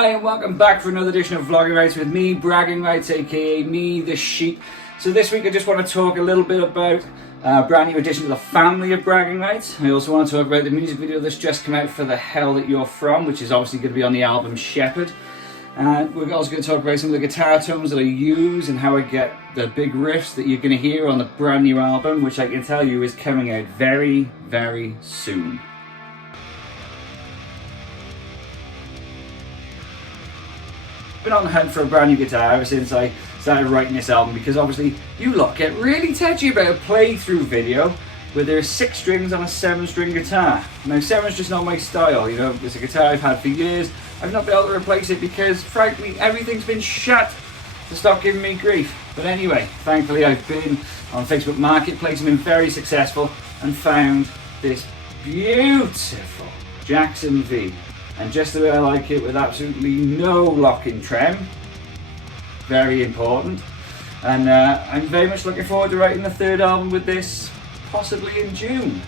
Hi and welcome back for another edition of Vlogging Rights with me, Bragging Rights, aka me, the sheep. So this week I just want to talk a little bit about a brand new addition to the family of Bragging Rights. I also want to talk about the music video that's just come out for The Hell That You're From, which is obviously going to be on the album Shepherd. And we're also going to talk about some of the guitar tones that I use and how I get the big riffs that you're going to hear on the brand new album, which I can tell you is coming out very, very soon. Been on the hunt for a brand new guitar ever since I started writing this album, because obviously you lot get really touchy about a playthrough video where there's 6 strings on a 7-string guitar. Now 7's just not my style, you know, it's a guitar I've had for years. I've not been able to replace it because frankly everything's been shut to stop giving me grief. But anyway, thankfully I've been on Facebook Marketplace and been very successful and found this beautiful Jackson V. And just the way I like it, with absolutely no lock-in trem. Very important. And I'm very much looking forward to writing the 3rd album with this, possibly in June.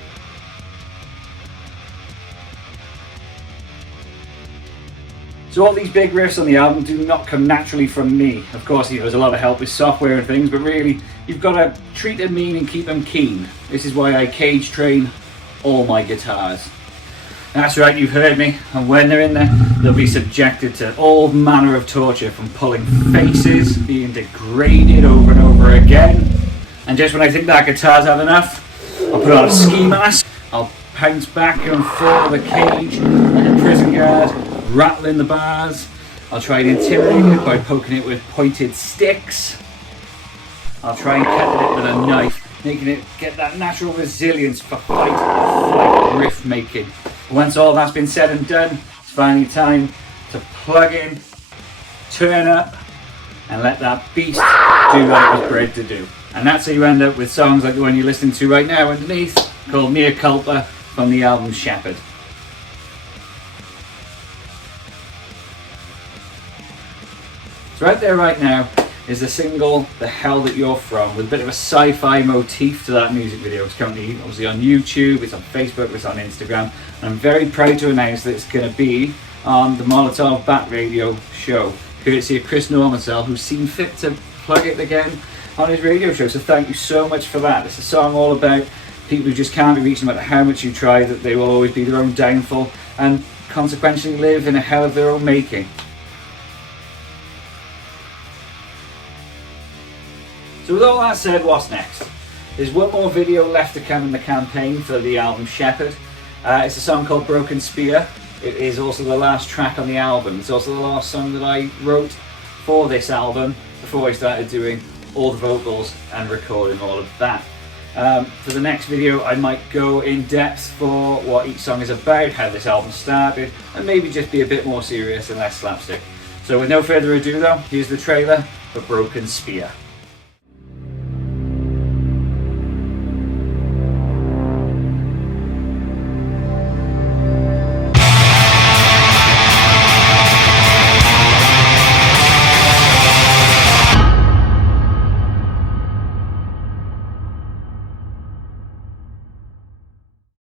So all these big riffs on the album do not come naturally from me. Of course, there's a lot of help with software and things, but really, you've got to treat them mean and keep them keen. This is why I cage train all my guitars. That's right, you've heard me, and when they're in there, they'll be subjected to all manner of torture, from pulling faces, being degraded over and over again. And just when I think that guitar's had enough, I'll put on a ski mask, I'll pounce back and forth the cage like a prison guard, rattling the bars. I'll try and intimidate it by poking it with pointed sticks. I'll try and cut it with a knife, making it get that natural resilience for fight or flight riff making. Once all that's been said and done, it's finally time to plug in, turn up, and let that beast do what it was bred to do. And that's how you end up with songs like the one you're listening to right now underneath, called Miaculpa, from the album Shepherd. So right there right now is the single The Hell That You're From, with a bit of a sci-fi motif to that music video. It's currently obviously on YouTube, it's on Facebook, it's on Instagram, and I'm very proud to announce that it's going to be on the Molotov Bat Radio show, courtesy of Chris Normansell, who's seen fit to plug it again on his radio show. So thank you so much for that. It's a song all about people who just can't be reached, no matter how much you try, that they will always be their own downfall and consequently live in a hell of their own making. So with all that said, what's next? There's one more video left to come in the campaign for the album Shepherd. It's a song called Broken Spear. It is also the last track on the album. It's also the last song that I wrote for this album before I started doing all the vocals and recording all of that. For the next video I might go in depth for what each song is about, how this album started, and maybe just be a bit more serious and less slapstick. So with no further ado though, here's the trailer for Broken Spear.